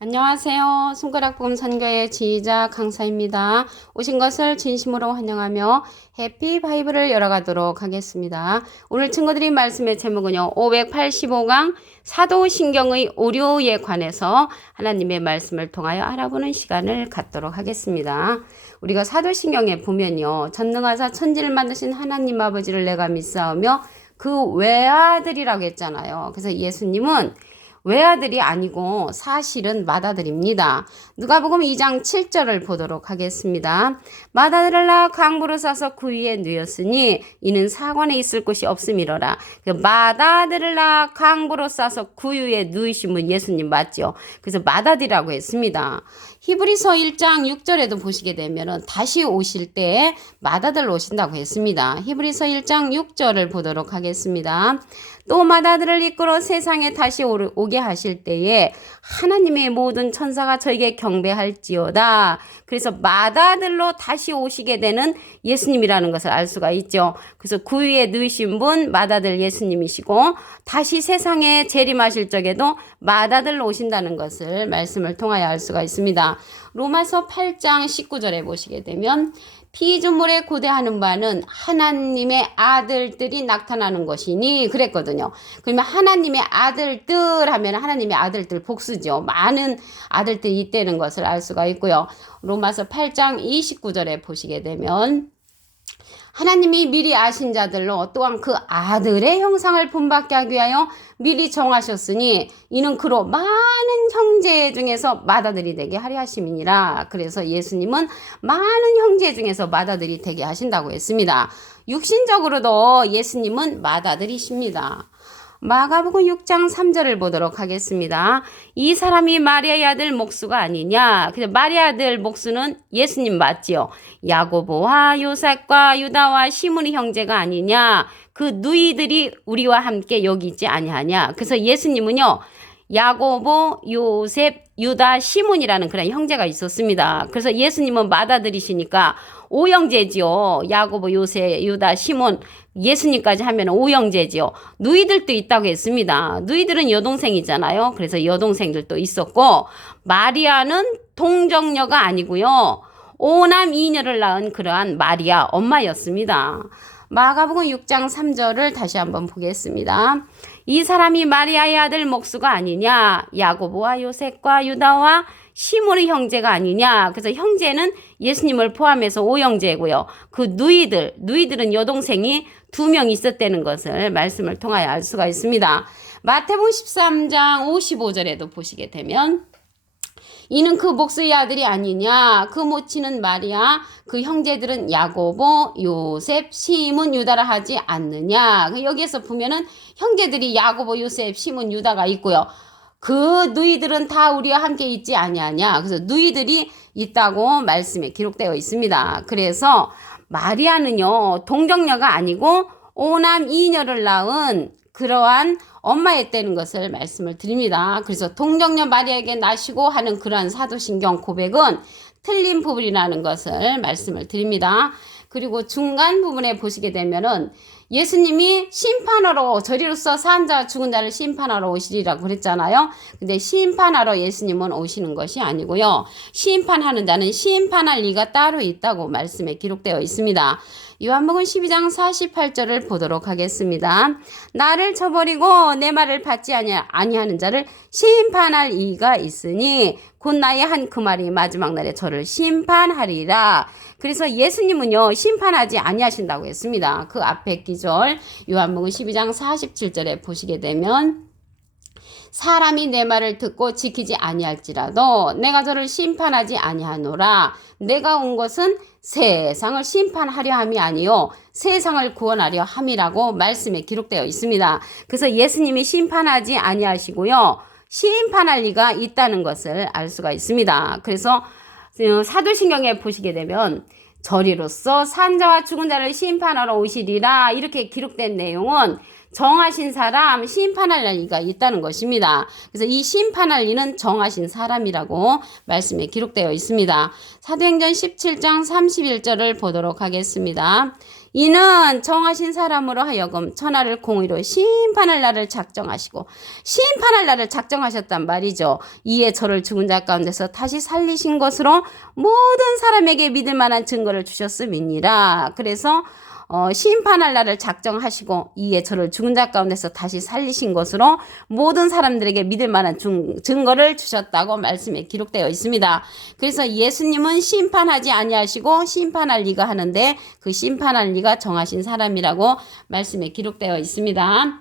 안녕하세요. 손가락복음 선교의 지휘자 강사입니다. 오신 것을 진심으로 환영하며 해피 바이블을 열어가도록 하겠습니다. 오늘 친구들이 말씀의 제목은요. 585강 사도신경의 오류에 관해서 하나님의 말씀을 통하여 알아보는 시간을 갖도록 하겠습니다. 우리가 사도신경에 보면요. 전능하사 천지를 만드신 하나님 아버지를 내가 믿사오며 그 외아들이라고 했잖아요. 그래서 예수님은 외아들이 아니고 사실은 맏아들입니다. 누가복음 2장 7절을 보도록 하겠습니다. 맏아들을 낳아 강부로 싸서 그 위에 누였으니 이는 사관에 있을 곳이 없음이로라. 그 맏아들을 낳아 강부로 싸서 그 위에 누이신 분 예수님 맞죠? 그래서 맏아들이라고 했습니다. 히브리서 1장 6절에도 보시게 되면 다시 오실 때 맏아들 오신다고 했습니다. 히브리서 1장 6절을 보도록 하겠습니다. 또 맏아들을 이끌어 세상에 다시 오게 하실 때에 하나님의 모든 천사가 저에게 경배할지어다. 그래서 맏아들로 다시 오시게 되는 예수님이라는 것을 알 수가 있죠. 그래서 그 위에 누이신 분 맏아들 예수님이시고 다시 세상에 재림하실 적에도 맏아들로 오신다는 것을 말씀을 통하여 알 수가 있습니다. 로마서 8장 19절에 보시게 되면 피조물에 고대하는 바는 하나님의 아들들이 나타나는 것이니 그랬거든요. 그러면 하나님의 아들들 하면 하나님의 아들들 복수죠. 많은 아들들이 있다는 것을 알 수가 있고요. 로마서 8장 29절에 보시게 되면 하나님이 미리 아신 자들로 또한 그 아들의 형상을 본받게 하기 위하여 미리 정하셨으니 이는 그로 많은 형제 중에서 맏아들이 되게 하려 하심이니라. 그래서 예수님은 많은 형제 중에서 맏아들이 되게 하신다고 했습니다. 육신적으로도 예수님은 맏아들이십니다. 마가복음 6장 3절을 보도록 하겠습니다. 이 사람이 마리아의 아들 목수가 아니냐. 그래서 마리아의 아들 목수는 예수님 맞지요. 야고보와 요셉과 유다와 시몬의 형제가 아니냐. 그 누이들이 우리와 함께 여기 있지 아니하냐. 그래서 예수님은요. 야고보, 요셉, 유다, 시몬이라는 그런 형제가 있었습니다. 그래서 예수님은 맏아들이시니까 오형제지요. 야고보, 요셉, 유다, 시몬, 예수님까지 하면 오형제지요. 누이들도 있다고 했습니다. 누이들은 여동생이잖아요. 그래서 여동생들도 있었고 마리아는 동정녀가 아니고요. 오남 이녀를 낳은 그러한 마리아 엄마였습니다. 마가복음 6장 3절을 다시 한번 보겠습니다. 이 사람이 마리아의 아들 목수가 아니냐. 야고보와 요셉과 유다와 시몬의 형제가 아니냐. 그래서 형제는 예수님을 포함해서 오형제고요. 그 누이들은 여동생이 2명 있었다는 것을 말씀을 통하여 알 수가 있습니다. 마태복음 13장 55절에도 보시게 되면 이는 그 목수의 아들이 아니냐. 그 모친은 마리아, 그 형제들은 야고보, 요셉, 시몬, 유다라 하지 않느냐. 여기에서 보면은 형제들이 야고보, 요셉, 시몬, 유다가 있고요. 그 누이들은 다 우리와 함께 있지 아니하냐. 그래서 누이들이 있다고 말씀에 기록되어 있습니다. 그래서 마리아는요, 동정녀가 아니고 오남 이녀를 낳은 그러한 엄마였다는 것을 말씀을 드립니다. 그래서 동정녀 마리아에게 나시고 하는 그러한 사도신경 고백은 틀린 부분이라는 것을 말씀을 드립니다. 그리고 중간 부분에 보시게 되면은 예수님이 심판하러 저리로서 산 자와 죽은 자를 심판하러 오시리라고 그랬잖아요. 근데 심판하러 예수님은 오시는 것이 아니고요. 심판하는 자는 심판할 리가 따로 있다고 말씀에 기록되어 있습니다. 요한복음 12장 48절을 보도록 하겠습니다. 나를 쳐버리고 내 말을 받지 아니하는 자를 심판할 이가 있으니 곧 나의 한 그 말이 마지막 날에 저를 심판하리라. 그래서 예수님은요 심판하지 아니하신다고 했습니다. 그 앞에 기절 요한복음 12장 47절에 보시게 되면 사람이 내 말을 듣고 지키지 아니할지라도 내가 저를 심판하지 아니하노라. 내가 온 것은 세상을 심판하려 함이 아니요 세상을 구원하려 함이라고 말씀에 기록되어 있습니다. 그래서 예수님이 심판하지 아니하시고요. 심판할 리가 있다는 것을 알 수가 있습니다. 그래서 사도신경에 보시게 되면 저리로서 산 자와 죽은 자를 심판하러 오시리라 이렇게 기록된 내용은 정하신 사람 심판할 리가 있다는 것입니다. 그래서 이 심판할 리는 정하신 사람이라고 말씀에 기록되어 있습니다. 사도행전 17장 31절을 보도록 하겠습니다. 이는 정하신 사람으로 하여금 천하를 공의로 심판할 날을 작정하시고 심판할 날을 작정하셨단 말이죠. 이에 저를 죽은 자 가운데서 다시 살리신 것으로 모든 사람에게 믿을 만한 증거를 주셨음이니라. 그래서 심판할 날을 작정하시고 이에 저를 죽은 자 가운데서 다시 살리신 것으로 모든 사람들에게 믿을 만한 증거를 주셨다고 말씀에 기록되어 있습니다. 그래서 예수님은 심판하지 아니하시고 심판할 리가 하는데 그 심판할 리가 정하신 사람이라고 말씀에 기록되어 있습니다.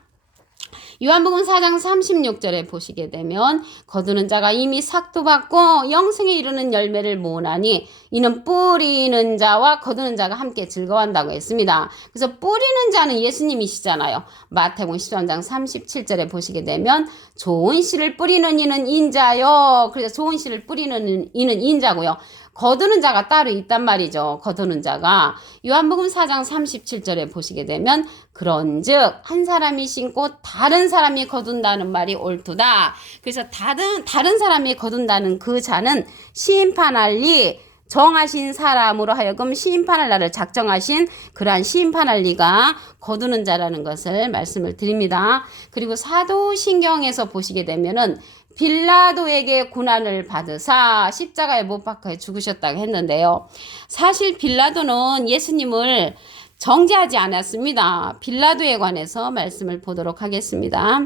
요한복음 4장 36절에 보시게 되면 거두는 자가 이미 삭도 받고 영생에 이르는 열매를 모으나니 이는 뿌리는 자와 거두는 자가 함께 즐거워한다고 했습니다. 그래서 뿌리는 자는 예수님이시잖아요. 마태복음 13장 37절에 보시게 되면 좋은 씨를 뿌리는 이는 인자요. 그래서 좋은 씨를 뿌리는 이는 인자고요. 거두는 자가 따로 있단 말이죠. 거두는 자가 요한복음 4장 37절에 보시게 되면 그런즉 한 사람이 심고 다른 사람이 거둔다는 말이 옳도다. 그래서 다른 사람이 거둔다는 그 자는 심판할 리 정하신 사람으로 하여금 심판할 날을 작정하신 그러한 심판할 리가 거두는 자라는 것을 말씀을 드립니다. 그리고 사도신경에서 보시게 되면은 빌라도에게 고난을 받으사 십자가에 못 박혀 죽으셨다고 했는데요. 사실 빌라도는 예수님을 정죄하지 않았습니다. 빌라도에 관해서 말씀을 보도록 하겠습니다.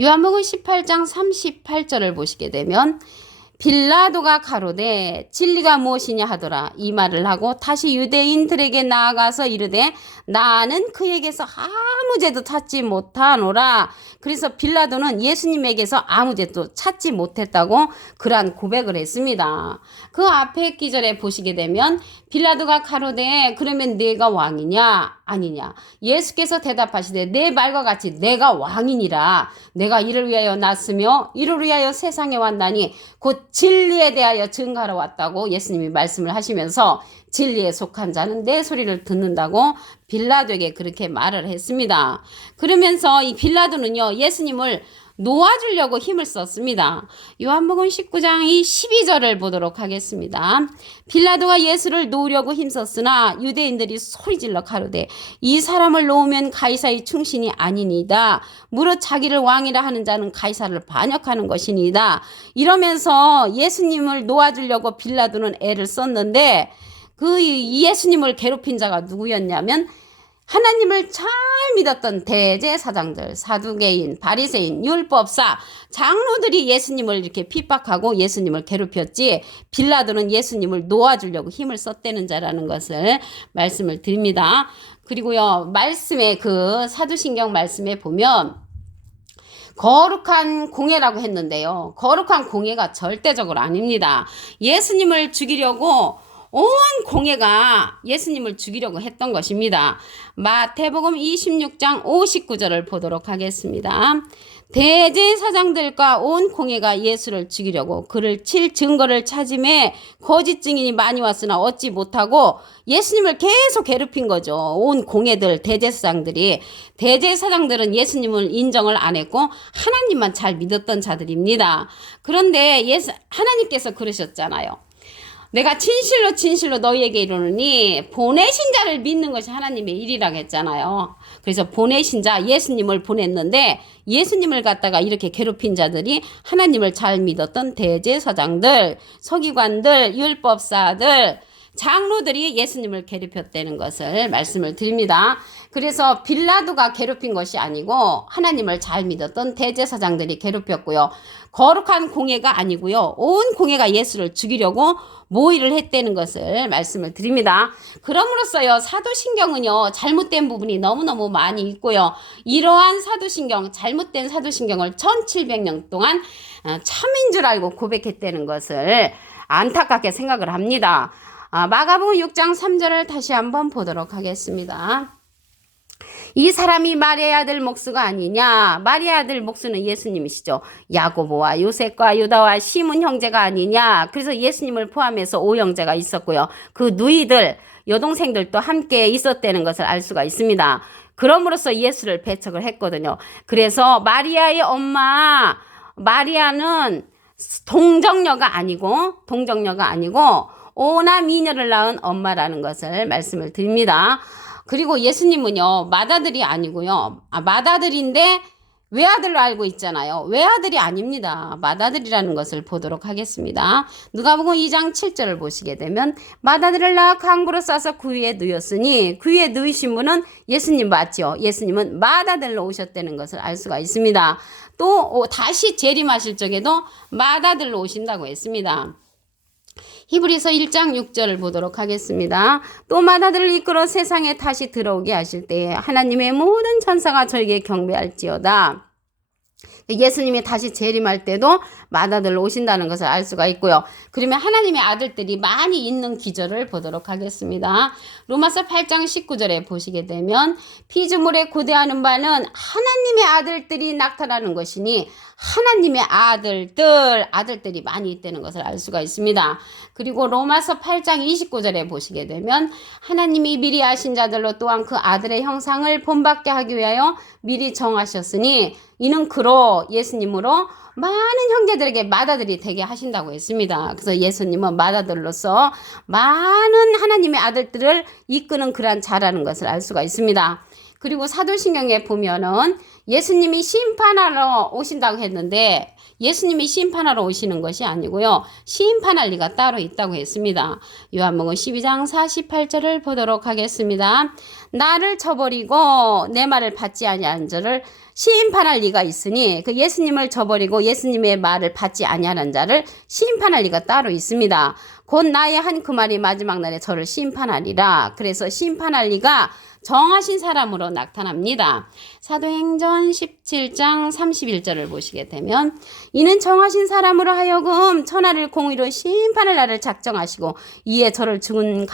요한복음 18장 38절을 보시게 되면 빌라도가 가로되 진리가 무엇이냐 하더라. 이 말을 하고 다시 유대인들에게 나아가서 이르되 나는 그에게서 아무 죄도 찾지 못하노라. 그래서 빌라도는 예수님에게서 아무 죄도 찾지 못했다고 그러한 고백을 했습니다. 그 앞에 기절에 보시게 되면 빌라도가 가로되 그러면 내가 왕이냐 아니냐. 예수께서 대답하시되 내 말과 같이 내가 왕이니라. 내가 이를 위하여 났으며 이를 위하여 세상에 왔나니 곧 진리에 대하여 증거하러 왔다고 예수님이 말씀을 하시면서 진리에 속한 자는 내 소리를 듣는다고 빌라도에게 그렇게 말을 했습니다. 그러면서 이 빌라도는요 예수님을 놓아주려고 힘을 썼습니다. 요한복음 19장 12절을 보도록 하겠습니다. 빌라도가 예수를 놓으려고 힘썼으나 유대인들이 소리질러 가로되 이 사람을 놓으면 가이사의 충신이 아니니이다. 무릇 자기를 왕이라 하는 자는 가이사를 반역하는 것이니이다. 이러면서 예수님을 놓아주려고 빌라도는 애를 썼는데 그 예수님을 괴롭힌 자가 누구였냐면 하나님을 잘 믿었던 대제사장들, 사두개인, 바리새인, 율법사, 장로들이 예수님을 이렇게 핍박하고 예수님을 괴롭혔지 빌라도는 예수님을 놓아주려고 힘을 썼다는 자라는 것을 말씀을 드립니다. 그리고요 말씀에 그 사도신경 말씀에 보면 거룩한 공예라고 했는데요. 거룩한 공예가 절대적으로 아닙니다. 예수님을 죽이려고 온 공예가 예수님을 죽이려고 했던 것입니다. 마태복음 26장 59절을 보도록 하겠습니다. 대제사장들과 온 공예가 예수를 죽이려고 그를 칠 증거를 찾음에 거짓 증인이 많이 왔으나 얻지 못하고 예수님을 계속 괴롭힌 거죠. 온 공예들 대제사장들은 예수님을 인정을 안 했고 하나님만 잘 믿었던 자들입니다. 그런데 하나님께서 그러셨잖아요. 내가 진실로 너희에게 이르노니 보내신 자를 믿는 것이 하나님의 일이라고 했잖아요. 그래서 보내신 자 예수님을 보냈는데 예수님을 갖다가 이렇게 괴롭힌 자들이 하나님을 잘 믿었던 대제사장들, 서기관들, 율법사들, 장로들이 예수님을 괴롭혔다는 것을 말씀을 드립니다. 그래서 빌라도가 괴롭힌 것이 아니고 하나님을 잘 믿었던 대제사장들이 괴롭혔고요. 거룩한 공예가 아니고요. 온 공예가 예수를 죽이려고 모의를 했다는 것을 말씀을 드립니다. 그럼으로써요. 사도신경은요. 잘못된 부분이 너무너무 많이 있고요. 이러한 사도신경, 잘못된 사도신경을 1700년 동안 참인 줄 알고 고백했다는 것을 안타깝게 생각을 합니다. 마가복음 6장 3절을 다시 한번 보도록 하겠습니다. 이 사람이 마리아의 아들 목수가 아니냐. 마리아의 아들 목수는 예수님이시죠. 야고보와 요셉과 유다와 시몬 형제가 아니냐. 그래서 예수님을 포함해서 5형제가 있었고요. 그 누이들 여동생들도 함께 있었다는 것을 알 수가 있습니다. 그럼으로써 예수를 배척을 했거든요. 그래서 마리아의 엄마 마리아는 동정녀가 아니고 오남 이녀를 낳은 엄마라는 것을 말씀을 드립니다. 그리고 예수님은요, 맏아들이 아니고요. 맏아들인데 외아들로 알고 있잖아요. 외아들이 아닙니다. 맏아들이라는 것을 보도록 하겠습니다. 누가복음 2장 7절을 보시게 되면 맏아들을 낳아 강부로 싸서 구유에 누였으니 구유에 누이신 분은 예수님 맞죠? 예수님은 맏아들로 오셨다는 것을 알 수가 있습니다. 또 다시 재림하실 적에도 맏아들로 오신다고 했습니다. 히브리서 1장 6절을 보도록 하겠습니다. 또 맏아들을 이끌어 세상에 다시 들어오게 하실 때에 하나님의 모든 천사가 저에게 경배할지어다. 예수님이 다시 재림할 때도 맏아들로 오신다는 것을 알 수가 있고요. 그러면 하나님의 아들들이 많이 있는 기절을 보도록 하겠습니다. 로마서 8장 19절에 보시게 되면 피조물에 고대하는 바는 하나님의 아들들이 나타나는 것이니 하나님의 아들들이 많이 있다는 것을 알 수가 있습니다. 그리고 로마서 8장 29절에 보시게 되면 하나님이 미리 아신 자들로 또한 그 아들의 형상을 본받게 하기 위하여 미리 정하셨으니 이는 그로 예수님으로 많은 형제들에게 맏아들이 되게 하신다고 했습니다. 그래서 예수님은 맏아들로서 많은 하나님의 아들들을 이끄는 그러한 자라는 것을 알 수가 있습니다. 그리고 사도신경에 보면은 예수님이 심판하러 오신다고 했는데 예수님이 심판하러 오시는 것이 아니고요. 심판할 리가 따로 있다고 했습니다. 요한복음 12장 48절을 보도록 하겠습니다. 나를 저버리고 내 말을 받지 아니한 자를 심판할 리가 있으니 그 예수님을 저버리고 예수님의 말을 받지 아니하는 자를 심판할 리가 따로 있습니다. 곧 나의 한 그 말이 마지막 날에 저를 심판하리라. 그래서 심판할 리가 정하신 사람으로 나타납니다. 사도행전 17장 31절을 보시게 되면 이는 정하신 사람으로 하여금 천하를 공의로 심판할 날을 작정하시고 이에 저를 죽은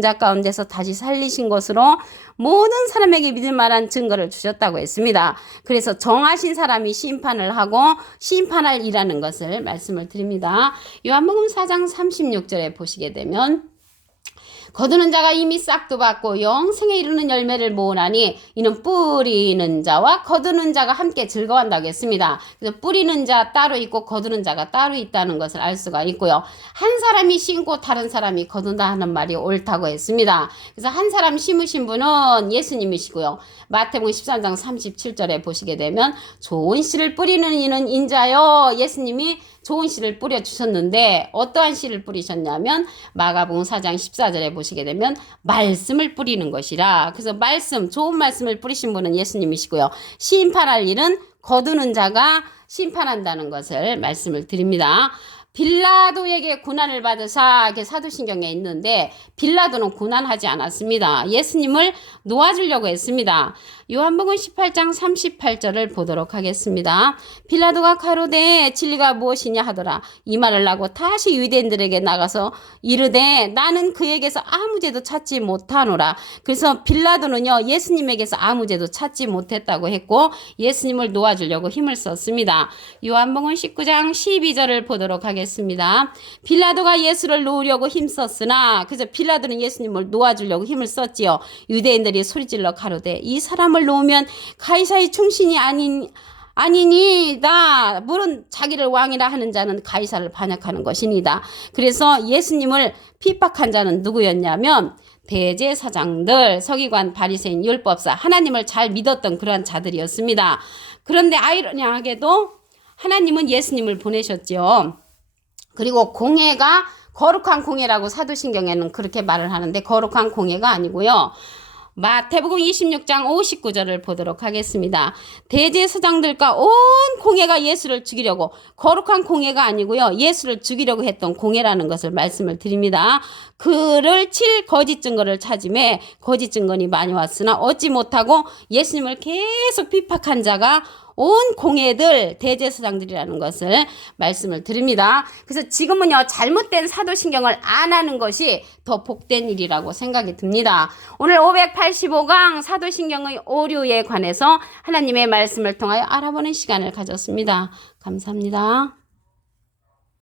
자 가운데서 다시 살리신 것으로 모든 사람에게 믿을 만한 증거를 주셨다고 했습니다. 그래서 정하신 사람이 심판을 하고 심판할 이라는 것을 말씀을 드립니다. 요한복음 4장 36절에 보시게 되면 거두는 자가 이미 싹도 받고 영생에 이르는 열매를 모으나니 이는 뿌리는 자와 거두는 자가 함께 즐거워한다고 했습니다. 그래서 뿌리는 자 따로 있고 거두는 자가 따로 있다는 것을 알 수가 있고요. 한 사람이 심고 다른 사람이 거둔다 하는 말이 옳다고 했습니다. 그래서 한 사람 심으신 분은 예수님이시고요. 마태복음 13장 37절에 보시게 되면 좋은 씨를 뿌리는 이는 인자요. 예수님이 좋은 씨를 뿌려주셨는데 어떠한 씨를 뿌리셨냐면 마가복음 4장 14절에 보시게 되면 말씀을 뿌리는 것이라. 그래서 좋은 말씀을 뿌리신 분은 예수님이시고요. 심판할 일은 거두는 자가 심판한다는 것을 말씀을 드립니다. 빌라도에게 고난을 받으사 이렇게 사도신경에 있는데 빌라도는 고난하지 않았습니다. 예수님을 놓아주려고 했습니다. 요한복음 18장 38절을 보도록 하겠습니다. 빌라도가 가로되 진리가 무엇이냐 하더라. 이 말을 하고 다시 유대인들에게 나가서 이르되 나는 그에게서 아무 죄도 찾지 못하노라. 그래서 빌라도는요 예수님에게서 아무 죄도 찾지 못했다고 했고 예수님을 놓아주려고 힘을 썼습니다. 요한복음 19장 12절을 보도록 하겠습니다. 빌라도가 예수를 놓으려고 힘썼으나 그래서 빌라도는 예수님을 놓아주려고 힘을 썼지요. 유대인들이 소리질러 가로되 이 사람을 놓으면 가이사의 충신이 아니니다. 물은 자기를 왕이라 하는 자는 가이사를 반역하는 것이니다. 그래서 예수님을 핍박한 자는 누구였냐면 대제사장들, 서기관, 바리새인, 율법사, 하나님을 잘 믿었던 그러한 자들이었습니다. 그런데 아이러니하게도 하나님은 예수님을 보내셨죠. 그리고 공회가 거룩한 공회라고 사도신경에는 그렇게 말을 하는데 거룩한 공회가 아니고요. 마태복음 26장 59절을 보도록 하겠습니다. 대제사장들과 온 공회가 예수를 죽이려고 거룩한 공회가 아니고요. 예수를 죽이려고 했던 공회라는 것을 말씀을 드립니다. 그를 칠 거짓 증거를 찾음에 거짓 증거니 많이 왔으나 얻지 못하고 예수님을 계속 핍박한 자가 온 공회들 대제사장들이라는 것을 말씀을 드립니다. 그래서 지금은요 잘못된 사도신경을 안 하는 것이 더 복된 일이라고 생각이 듭니다. 오늘 585강 사도신경의 오류에 관해서 하나님의 말씀을 통하여 알아보는 시간을 가졌습니다. 감사합니다.